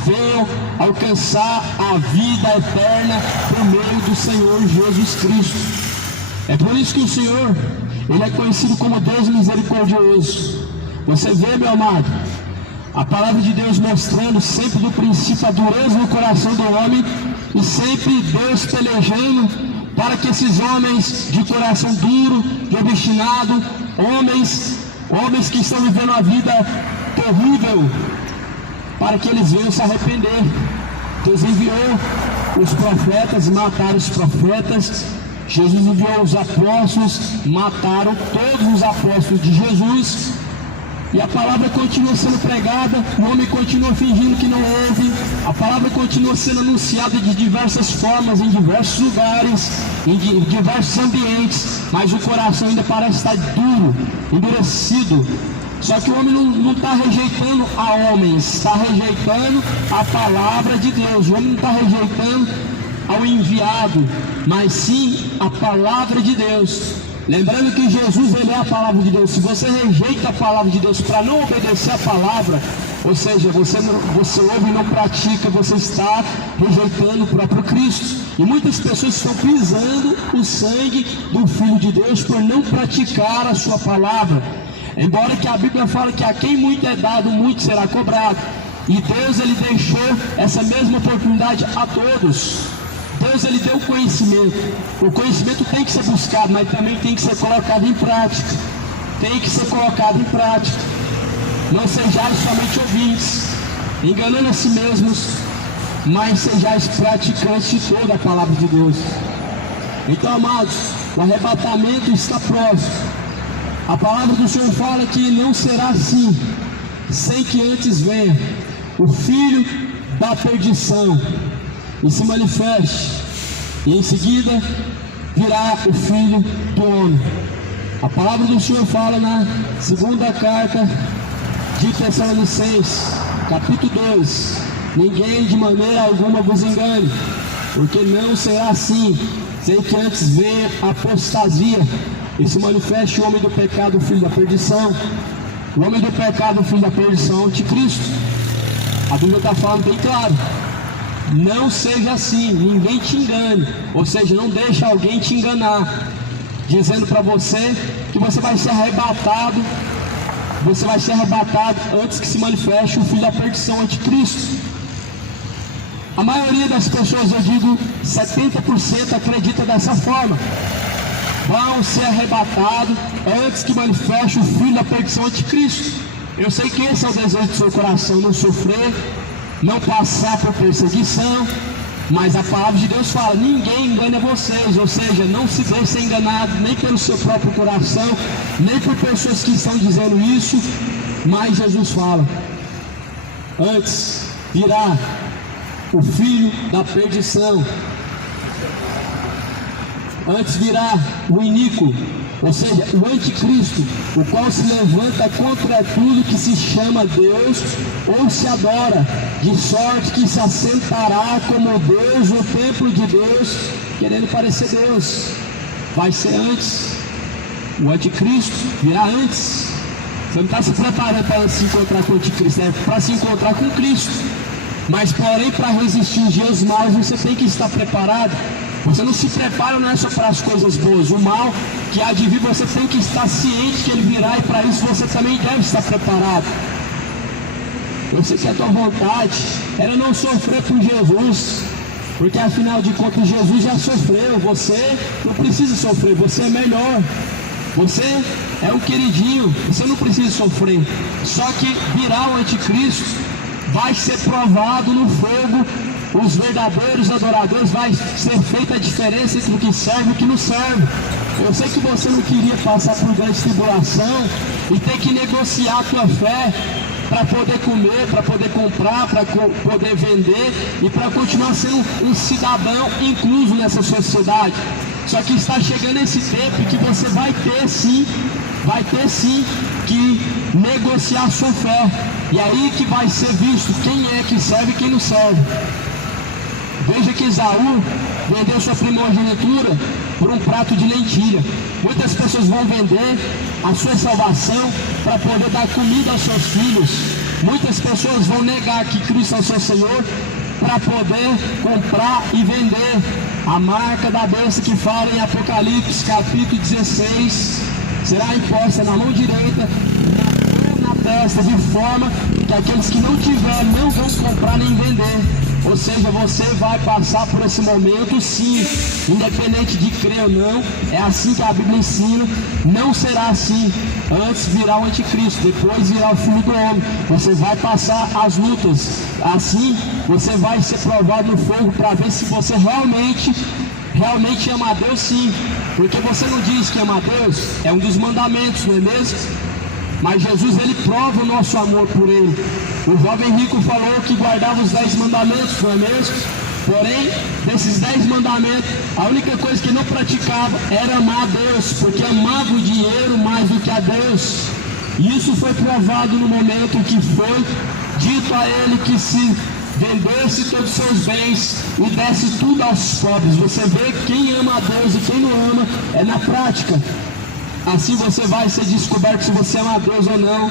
venham alcançar a vida eterna por meio do Senhor Jesus Cristo. É por isso que o Senhor, Ele é conhecido como Deus misericordioso. Você vê, meu amado, a palavra de Deus mostrando sempre do princípio a dureza no coração do homem, e sempre Deus pelejando para que esses homens de coração duro, de obstinado, homens homens que estão vivendo uma vida terrível, para que eles venham se arrepender. Deus enviou os profetas, mataram os profetas. Jesus enviou os apóstolos, mataram todos os apóstolos de Jesus. E a palavra continua sendo pregada, o homem continua fingindo que não ouve. A palavra continua sendo anunciada de diversas formas, em diversos lugares, em diversos ambientes, mas o coração ainda parece estar duro, endurecido. Só que o homem não está rejeitando a homens, está rejeitando a palavra de Deus. O homem não está rejeitando ao enviado, mas sim a palavra de Deus. Lembrando que Jesus, ele é a palavra de Deus. Se você rejeita a palavra de Deus para não obedecer a palavra, ou seja, você ouve e não pratica, você está rejeitando o próprio Cristo. E muitas pessoas estão pisando o sangue do Filho de Deus por não praticar a sua palavra. Embora que a Bíblia fala que a quem muito é dado, muito será cobrado. E Deus, ele deixou essa mesma oportunidade a todos. Deus, ele deu conhecimento. O conhecimento tem que ser buscado, mas também tem que ser colocado em prática. Tem que ser colocado em prática. Não sejais somente ouvintes, enganando a si mesmos, mas sejais praticantes de toda a palavra de Deus. Então, amados, o arrebatamento está próximo. A palavra do Senhor fala que não será assim, sem que antes venha o filho da perdição e se manifeste, e em seguida virá o Filho do Homem. A palavra do Senhor fala na segunda carta de Tessalonicenses, capítulo 2: ninguém de maneira alguma vos engane, porque não será assim, sem que antes venha a apostasia e se manifeste o homem do pecado, o filho da perdição. O homem do pecado, o filho da perdição, é o anticristo. A Bíblia está falando bem claro: não seja assim, ninguém te engane. Ou seja, não deixa alguém te enganar, dizendo para você que você vai ser arrebatado. Você vai ser arrebatado antes que se manifeste o filho da perdição, o anticristo. A maioria das pessoas, eu digo 70%, acredita dessa forma: vão ser arrebatados antes que manifeste o filho da perdição, anticristo. Eu sei que esse é o desejo do seu coração, não sofrer, não passar por perseguição, mas a palavra de Deus fala: ninguém engana vocês. Ou seja, não se deixe ser enganado nem pelo seu próprio coração, nem por pessoas que estão dizendo isso. Mas Jesus fala: antes virá o filho da perdição, antes virá o iníquo, ou seja, o anticristo, o qual se levanta contra tudo que se chama Deus ou se adora, de sorte que se assentará como Deus no templo de Deus, querendo parecer Deus. Vai ser antes. O anticristo virá antes. Você não está se preparando para se encontrar com o anticristo, é para se encontrar com Cristo. Mas porém, para resistir os dias maus, você tem que estar preparado. Você não se prepara, não é só para as coisas boas. O mal que há de vir, você tem que estar ciente que ele virá, e para isso você também deve estar preparado. Eu sei que a tua vontade era não sofrer por Jesus, porque afinal de contas Jesus já sofreu. Você não precisa sofrer, você é melhor. Você é um queridinho, você não precisa sofrer. Só que virá o anticristo, vai ser provado no fogo. Os verdadeiros adoradores, vai ser feita a diferença entre o que serve e o que não serve. Eu sei que você não queria passar por grande tribulação e ter que negociar a tua fé para poder comer, para poder comprar, para poder vender e para continuar sendo um cidadão incluso nessa sociedade. Só que está chegando esse tempo que você vai ter sim que negociar a sua fé. E aí que vai ser visto quem é que serve e quem não serve. Veja que Esaú vendeu sua primogenitura por um prato de lentilha. Muitas pessoas vão vender a sua salvação para poder dar comida aos seus filhos. Muitas pessoas vão negar que Cristo é o seu Senhor para poder comprar e vender a marca da besta que fala em Apocalipse capítulo 16. Será imposta na mão direita, na testa, de forma que aqueles que não tiverem não vão comprar nem vender. Ou seja, você vai passar por esse momento sim, independente de crer ou não. É assim que a Bíblia ensina. Não será assim. Antes virá o anticristo, depois virá o Filho do Homem. Você vai passar as lutas. Assim você vai ser provado no fogo para ver se você realmente ama a Deus, sim. Porque você não diz que ama a Deus, é um dos mandamentos, não é mesmo? Mas Jesus, ele prova o nosso amor por ele. O jovem rico falou que guardava os 10 mandamentos, não é mesmo? Porém, desses 10 mandamentos, a única coisa que não praticava era amar a Deus, porque amava o dinheiro mais do que a Deus. E isso foi provado no momento que foi dito a ele que se vendesse todos os seus bens e desse tudo aos pobres. Você vê quem ama a Deus e quem não ama é na prática. Assim você vai ser descoberto se você ama a Deus ou não.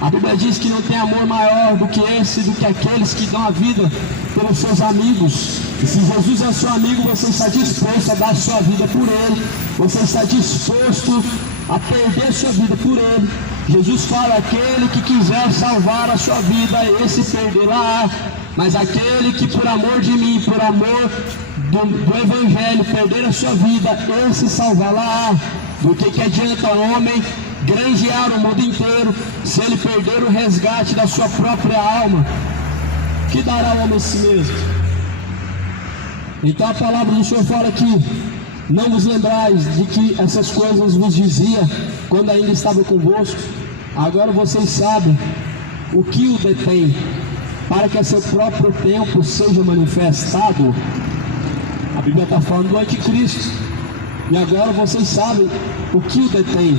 A Bíblia diz que não tem amor maior do que esse, do que aqueles que dão a vida pelos seus amigos. E se Jesus é seu amigo, você está disposto a dar a sua vida por ele. Você está disposto a perder a sua vida por ele. Jesus fala: aquele que quiser salvar a sua vida, esse perderá. Mas aquele que por amor de mim, por amor do Evangelho, perder a sua vida, esse salvará. Do que adianta o homem granjear o mundo inteiro, se ele perder o resgate da sua própria alma? Que dará o homem a si mesmo? Então a palavra do Senhor fala aqui: não vos lembrais de que essas coisas vos dizia quando ainda estava convosco. Agora vocês sabem o que o detém, para que a seu próprio tempo seja manifestado. A Bíblia está falando do anticristo. E agora vocês sabem o que o detém.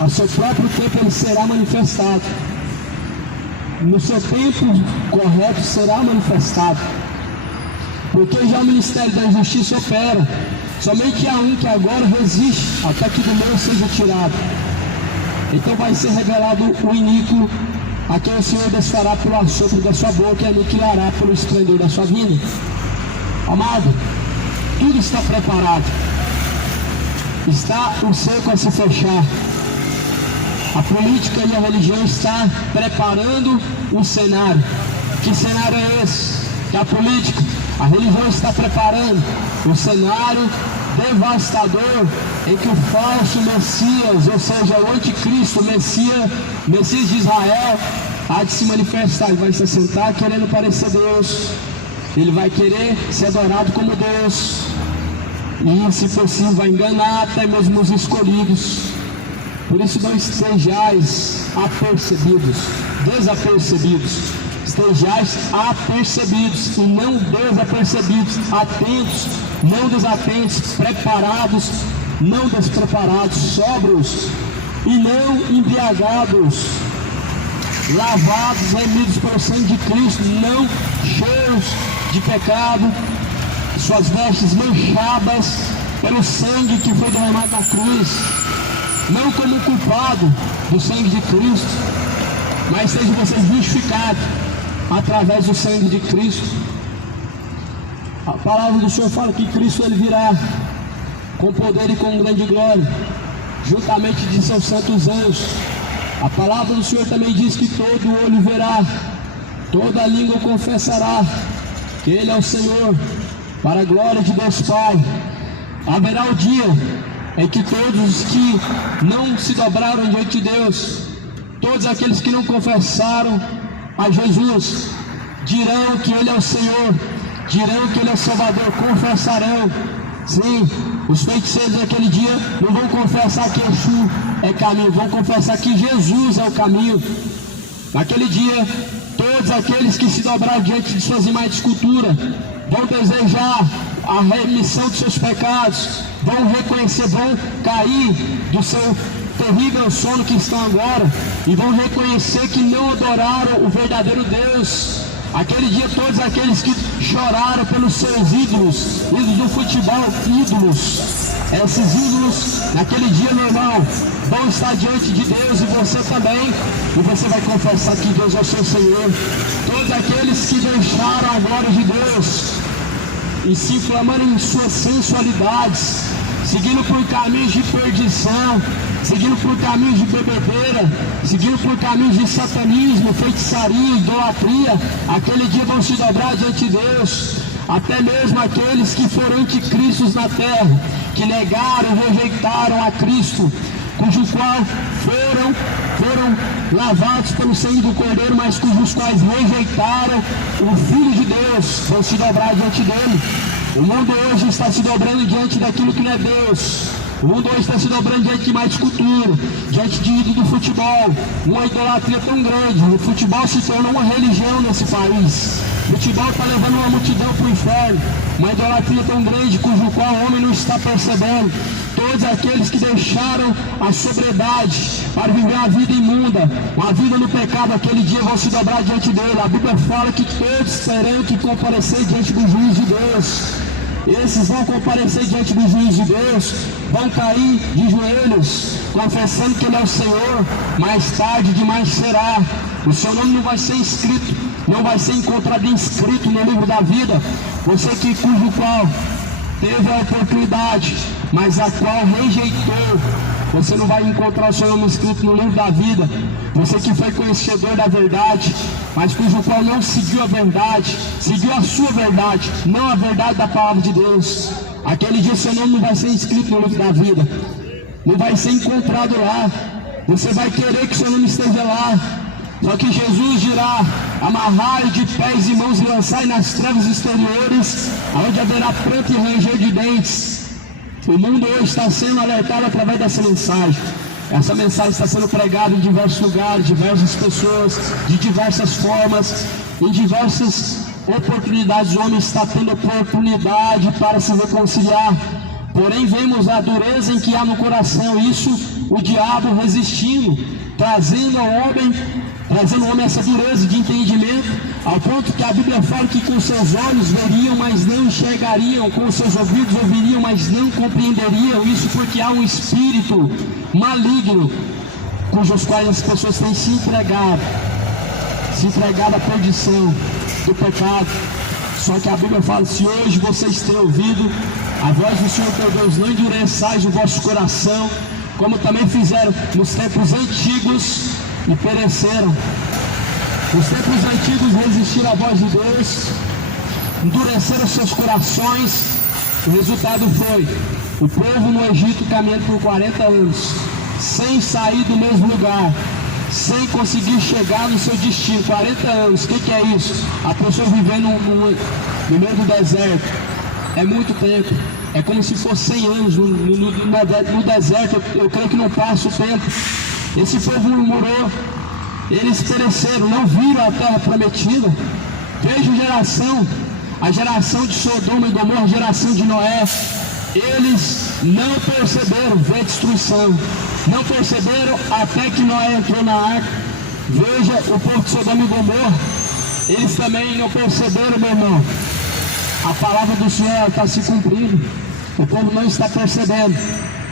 A seu próprio tempo ele será manifestado. No seu tempo correto será manifestado. Porque já o ministério da justiça opera. Somente há um que agora resiste até que do meio seja tirado. Então vai ser revelado o iníquo, a quem o Senhor desfará pelo assopro da sua boca e aniquilará pelo esplendor da sua vinda. Amado, tudo está preparado. Está o cerco a se fechar. A política e a religião estão preparando um cenário. Que cenário é esse? Que a política, a religião está preparando um cenário devastador em que o falso Messias, ou seja, o anticristo, o Messias de Israel, há de se manifestar. Ele vai se assentar querendo parecer Deus. Ele vai querer ser adorado como Deus. E, se possível, vai enganar até mesmo os escolhidos. Por isso não estejais desapercebidos. Estejais apercebidos e não desapercebidos, atentos, não desatentos, preparados, não despreparados, sóbrios e não embriagados, lavados, remidos pelo sangue de Cristo, não cheios de pecado, suas vestes manchadas pelo sangue que foi derramado na cruz, não como culpado do sangue de Cristo, mas sejam vocês justificados através do sangue de Cristo. A palavra do Senhor fala que Cristo ele virá com poder e com grande glória, juntamente de seus santos anjos. A palavra do Senhor também diz que todo olho verá, toda língua confessará que Ele é o Senhor, para a glória de Deus Pai. Haverá o dia em que todos os que não se dobraram diante de Deus, todos aqueles que não confessaram a Jesus, dirão que Ele é o Senhor, dirão que Ele é o Salvador, confessarão. Sim, os feiticeiros naquele dia não vão confessar que Yeshua é caminho, vão confessar que Jesus é o caminho. Naquele dia, todos aqueles que se dobraram diante de suas imagens de escultura vão desejar a remissão de seus pecados, vão reconhecer, vão cair do seu terrível sono que estão agora e vão reconhecer que não adoraram o verdadeiro Deus. Aquele dia todos aqueles que choraram pelos seus ídolos do futebol, esses ídolos, naquele dia, meu irmão, vão estar diante de Deus, e você também, e você vai confessar que Deus é o seu Senhor. Todos aqueles que deixaram a glória de Deus e se inflamaram em suas sensualidades, seguindo por caminhos de perdição, seguindo por caminhos de bebedeira, seguindo por caminhos de satanismo, feitiçaria, idolatria, aquele dia vão se dobrar diante de Deus. Até mesmo aqueles que foram anticristos na terra, que negaram e rejeitaram a Cristo, cujo qual foram lavados pelo sangue do Cordeiro, mas cujos quais rejeitaram o Filho de Deus, vão se dobrar diante dele. O mundo hoje está se dobrando diante daquilo que não é Deus. O mundo hoje está se dobrando diante de mais cultura, diante de ídolo do futebol, uma idolatria tão grande. O futebol se tornou uma religião nesse país. O futebol está levando uma multidão para o inferno, uma idolatria tão grande, cujo qual o homem não está percebendo. Todos aqueles que deixaram a sobriedade para viver uma vida imunda, uma vida no pecado, aquele dia vão se dobrar diante dele. A Bíblia fala que todos terão que comparecer diante do juiz de Deus. Esses vão comparecer diante do juiz de Deus, vão cair de joelhos, confessando que Ele é o Senhor. Mais tarde demais será. O seu nome não vai ser inscrito, não vai ser encontrado inscrito no livro da vida. Você cujo qual teve a oportunidade, mas a qual rejeitou, você não vai encontrar o seu nome escrito no livro da vida. Você que foi conhecedor da verdade, mas cujo qual não seguiu a verdade, seguiu a sua verdade, não a verdade da palavra de Deus. Aquele dia seu nome não vai ser inscrito no livro da vida, não vai ser encontrado lá. Você vai querer que seu nome esteja lá, só que Jesus dirá: amarrai de pés e mãos e lançai nas trevas exteriores, onde haverá pranto e ranger de dentes. O mundo hoje está sendo alertado através dessa mensagem. Essa mensagem está sendo pregada em diversos lugares, diversas pessoas, de diversas formas, em diversas oportunidades. O homem está tendo oportunidade para se reconciliar. Porém, vemos a dureza em que há no coração, isso o diabo resistindo, trazendo ao homem essa dureza de entendimento, ao ponto que a Bíblia fala que com seus olhos veriam, mas não enxergariam, com seus ouvidos ouviriam, mas não compreenderiam. Isso porque há um espírito maligno, cujos quais as pessoas têm se entregado à perdição do pecado. Só que a Bíblia fala: se hoje vocês têm ouvido a voz do Senhor teu Deus, não endureçais o vosso coração, como também fizeram nos tempos antigos e pereceram. Os tempos antigos resistiram à voz de Deus, endureceram seus corações. O resultado foi o povo no Egito caminhando por 40 anos, sem sair do mesmo lugar, sem conseguir chegar no seu destino. 40 anos, o que é isso? A pessoa vivendo no meio do deserto. É muito tempo, é como se fosse 100 anos no deserto. Eu creio que não passa o tempo. Esse povo murmurou, eles pereceram, não viram a terra prometida. Veja a geração de Sodoma e Gomorra, a geração de Noé. Eles não perceberam, veio a destruição. Não perceberam até que Noé entrou na arca. Veja o povo de Sodoma e Gomorra, eles também não perceberam, meu irmão. A palavra do Senhor está se cumprindo. O povo não está percebendo,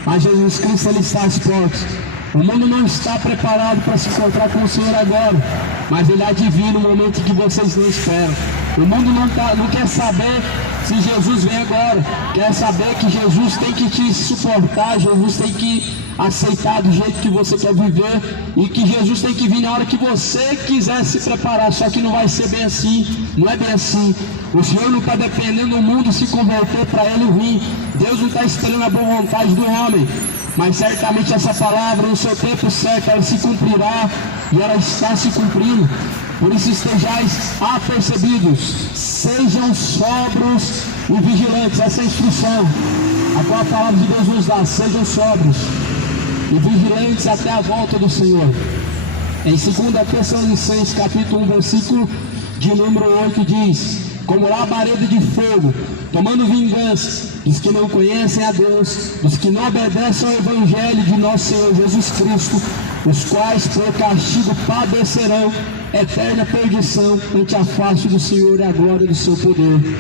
mas Jesus Cristo, Ele está às portas. O mundo não está preparado para se encontrar com o Senhor agora, mas Ele adivinha no momento que vocês não esperam. O mundo não quer saber se Jesus vem agora, quer saber que Jesus tem que te suportar, Jesus tem que aceitar do jeito que você quer viver, e que Jesus tem que vir na hora que você quiser se preparar. Só que não vai ser bem assim, não é bem assim. O Senhor não está dependendo do mundo se converter para Ele vir. Deus não está esperando a boa vontade do homem, mas certamente essa palavra, no seu tempo certo, ela se cumprirá, e ela está se cumprindo. Por isso estejais apercebidos, sejam sóbrios e vigilantes. Essa é a instrução a qual a palavra de Deus nos dá: sejam sóbrios e vigilantes até a volta do Senhor. Em 2 Tessalonicenses capítulo 1, versículo de número 8 diz: como labareda de fogo, tomando vingança dos que não conhecem a Deus, dos que não obedecem ao Evangelho de nosso Senhor Jesus Cristo, os quais por castigo padecerão eterna perdição ante a face do Senhor e a glória do seu poder.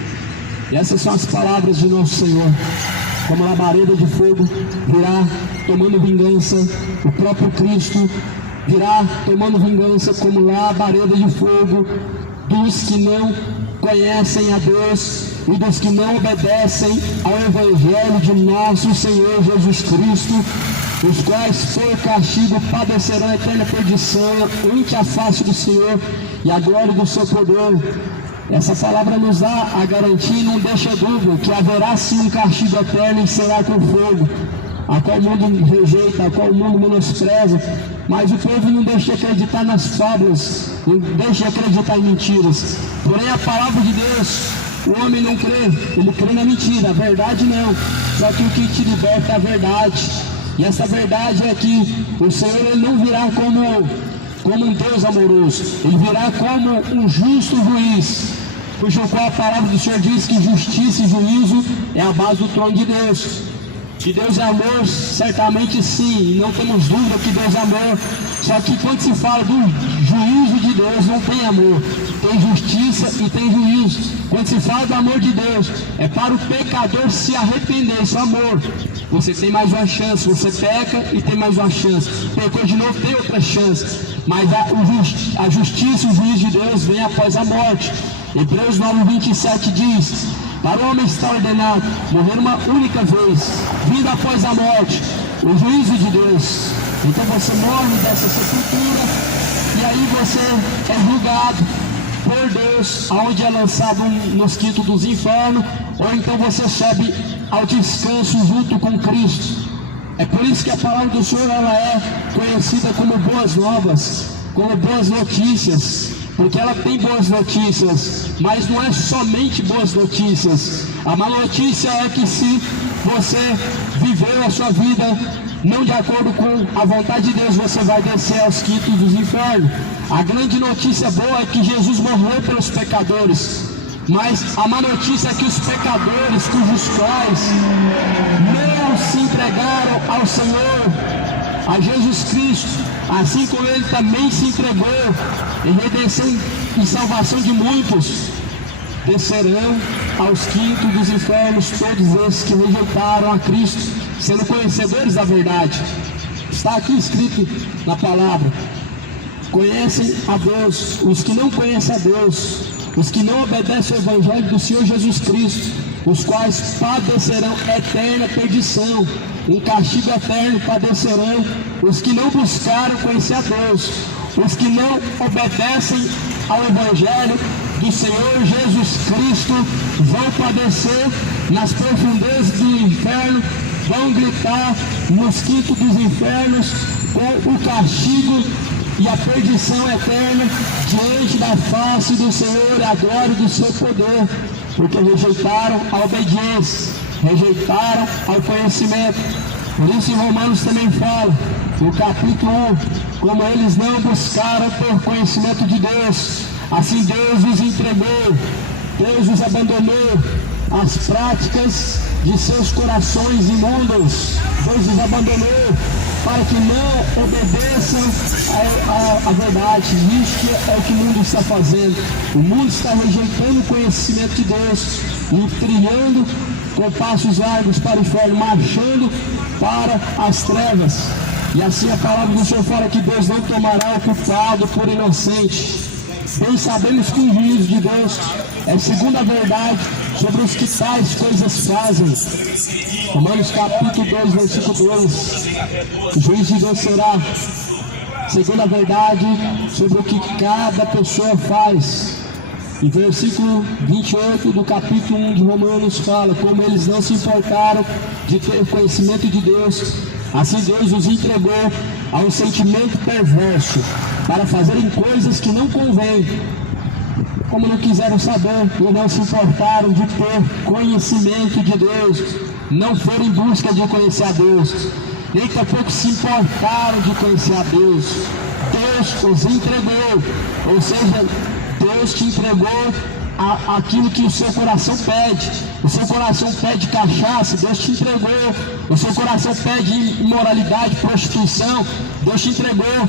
E essas são as palavras de nosso Senhor. Como labareda de fogo virá tomando vingança, o próprio Cristo virá tomando vingança como labareda de fogo dos que não conhecem a Deus, e dos que não obedecem ao Evangelho de nosso Senhor Jesus Cristo, os quais por castigo padecerão eterna perdição ante a face do Senhor e a glória do seu poder. Essa palavra nos dá a garantia e não deixa dúvida que haverá sim um castigo eterno e será com fogo, a qual o mundo rejeita, a qual o mundo menospreza, mas o povo não deixa de acreditar nas fábulas, não deixa de acreditar em mentiras. Porém a palavra de Deus, o homem não crê, ele crê na mentira, a verdade não. Só que o que te liberta é a verdade, e essa verdade é que o Senhor ele não virá como um Deus amoroso, ele virá como um justo juiz, cujo qual a palavra do Senhor diz que justiça e juízo é a base do trono de Deus. Que Deus é amor, certamente sim, não temos dúvida que Deus é amor. Só que quando se fala do juízo de Deus, não tem amor, tem justiça e tem juízo. Quando se fala do amor de Deus, é para o pecador se arrepender, isso é amor. Você tem mais uma chance, você peca e tem mais uma chance, pecou de novo, tem outra chance. Mas a justiça e o juízo de Deus vem após a morte. Hebreus 9:27 diz: para o homem está ordenado morrer uma única vez, vindo após a morte, o juízo de Deus. Então você morre dessa sepultura e aí você é julgado por Deus, aonde é lançado nos quintos dos infernos, ou então você sobe ao descanso junto com Cristo. É por isso que a palavra do Senhor ela é conhecida como boas novas, como boas notícias, porque ela tem boas notícias, mas não é somente boas notícias. A má notícia é que se você viveu a sua vida não de acordo com a vontade de Deus, você vai descer aos quintos dos infernos. A grande notícia boa é que Jesus morreu pelos pecadores, mas a má notícia é que os pecadores cujos quais não se entregaram ao Senhor, a Jesus Cristo, assim como Ele também se entregou em redenção e salvação de muitos, descerão aos quintos dos infernos todos esses que rejeitaram a Cristo, sendo conhecedores da verdade. Está aqui escrito na palavra: conhecem a Deus, os que não conhecem a Deus, os que não obedecem ao Evangelho do Senhor Jesus Cristo, os quais padecerão eterna perdição, um castigo eterno padecerão, os que não buscaram conhecer a Deus, os que não obedecem ao Evangelho do Senhor Jesus Cristo, vão padecer nas profundezas do inferno, vão gritar nos quintos dos infernos com o castigo e a perdição eterna diante da face do Senhor e a glória do seu poder, porque rejeitaram a obediência, rejeitaram ao conhecimento. Por isso em Romanos também fala, no capítulo 1, como eles não buscaram por conhecimento de Deus, assim Deus os entregou, Deus os abandonou às práticas de seus corações imundos. Deus os abandonou para que não obedeçam a verdade. Isso é o que o mundo está fazendo. O mundo está rejeitando o conhecimento de Deus e trilhando com passos largos para o inferno, marchando para as trevas. E assim a palavra do Senhor fala que Deus não tomará o culpado por inocente. Bem sabemos que o juízo de Deus é segundo a verdade sobre os que tais coisas fazem. Romanos capítulo 2, versículo 2. O juízo de Deus será segundo a verdade sobre o que cada pessoa faz. E versículo 28 do capítulo 1 de Romanos fala como eles não se importaram de ter conhecimento de Deus, assim Deus os entregou a um sentimento perverso para fazerem coisas que não convêm, como não quiseram saber e não se importaram de ter conhecimento de Deus, não foram em busca de conhecer a Deus, nem tampouco se importaram de conhecer a Deus. Deus os entregou, ou seja, Deus te entregou aquilo que o seu coração pede. O seu coração pede cachaça, Deus te entregou. O seu coração pede imoralidade, prostituição, Deus te entregou.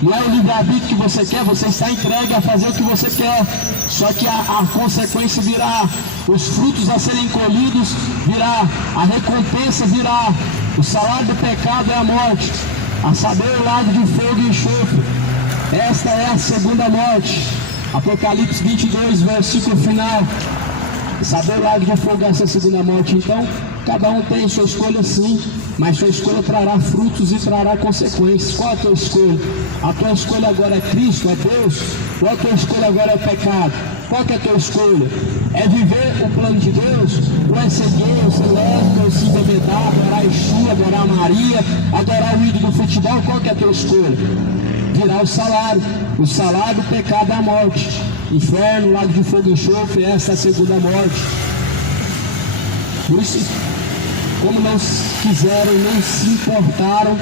Não é o livre-arbítrio que você quer, você está entregue a fazer o que você quer. Só que a consequência virá, os frutos a serem colhidos virá, a recompensa virá. O salário do pecado é a morte, a saber o lago de fogo e enxofre. Esta é a segunda morte. Apocalipse 22, versículo final. saber o lago de fogo é essa segunda morte. Então, cada um tem sua escolha sim, mas sua escolha trará frutos e trará consequências. Qual a tua escolha? A tua escolha agora é Cristo, é Deus? Ou a tua escolha agora é o pecado? Qual que é a tua escolha? É viver o plano de Deus? Ou é ser gay, ser lésbica, ou se embebedar, adorar Exu, adorar Maria, adorar o ídolo do futebol? Qual que é a tua escolha? Virá o salário do pecado é a morte. Inferno, lago de fogo e enxofre, essa é a segunda morte. Por isso, como não quiseram, não se importaram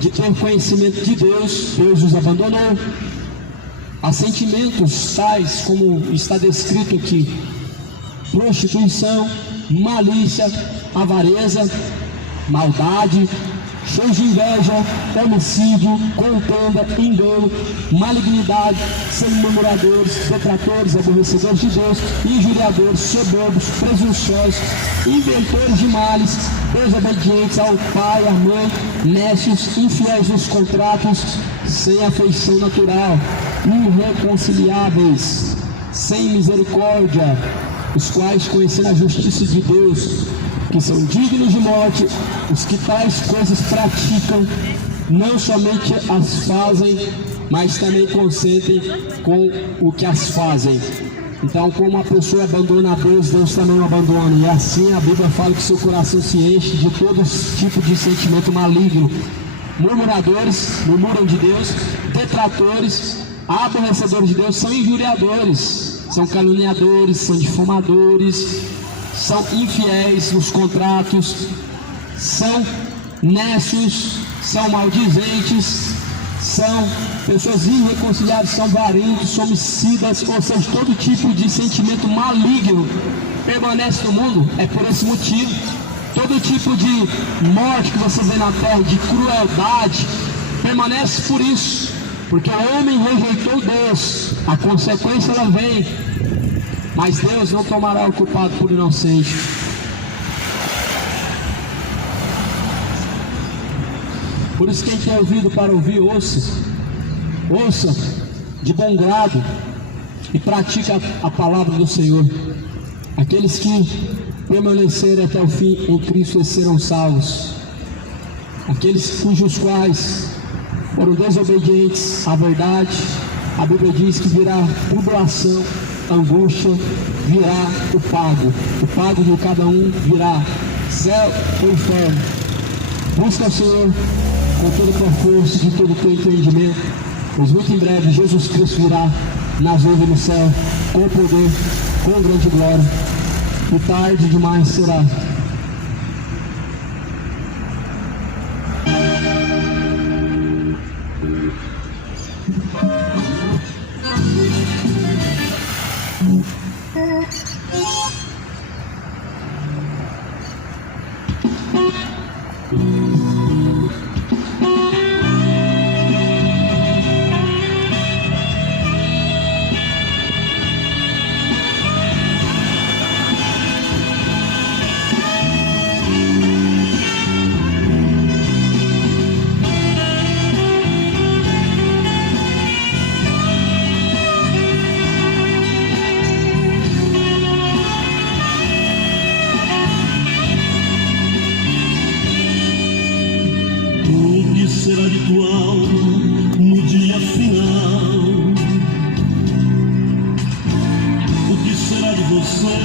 de ter conhecimento de Deus, Deus os abandonou. Há sentimentos tais como está descrito aqui: prostituição, malícia, avareza, maldade, cheios de inveja, homicídio, contenda, engano, malignidade, sendo murmuradores, detratores, aborrecedores de Deus, injuriadores, soberbos, presunçosos, inventores de males, desobedientes ao pai, à mãe, nécios, infiéis nos contratos, sem afeição natural, irreconciliáveis, sem misericórdia, os quais, conhecendo a justiça de Deus, que são dignos de morte, os que tais coisas praticam, não somente as fazem, mas também consentem com o que as fazem. Então, como a pessoa abandona a Deus, Deus também o abandona. E assim a Bíblia fala que seu coração se enche de todo tipo de sentimento maligno. Murmuradores, murmuram de Deus, detratores, aborrecedores de Deus, são injuriadores, são caluniadores, são difamadores, são infiéis nos contratos, são nécios, são maldizentes, são pessoas irreconciliáveis, são avarentos, homicidas, ou seja, todo tipo de sentimento maligno permanece no mundo. É por esse motivo, todo tipo de morte que você vê na terra, de crueldade, permanece por isso, porque o homem rejeitou Deus. A consequência ela vem, mas Deus não tomará o culpado por inocente. Por isso, quem tem ouvido para ouvir, ouça de bom grado e pratica a palavra do Senhor. Aqueles que permanecerem até o fim em Cristo serão salvos. Aqueles cujos quais foram desobedientes à verdade, a Bíblia diz que virá tribulação, angústia, virá o pago de cada um virá, céu ou inferno. Busca o Senhor com toda a tua força, de todo o teu entendimento, pois muito em breve Jesus Cristo virá nas nuvens no céu, com poder, com grande glória, e tarde demais será. Será de tua alma no dia final? O que será de você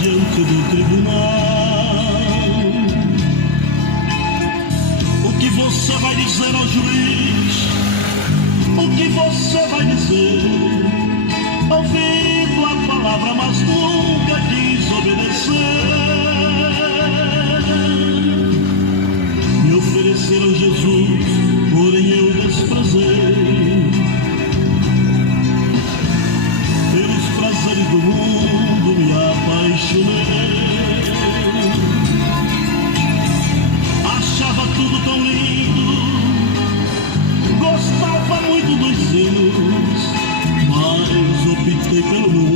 diante do tribunal? O que você vai dizer ao juiz? O que você vai dizer? Ouvindo a palavra, mas nunca quis obedecer. Me ofereceram Jesus, porém eu desprezei. Pelos prazeres do mundo me apaixonei. Achava tudo tão lindo, gostava muito dos hinos, mas optei pelo mundo.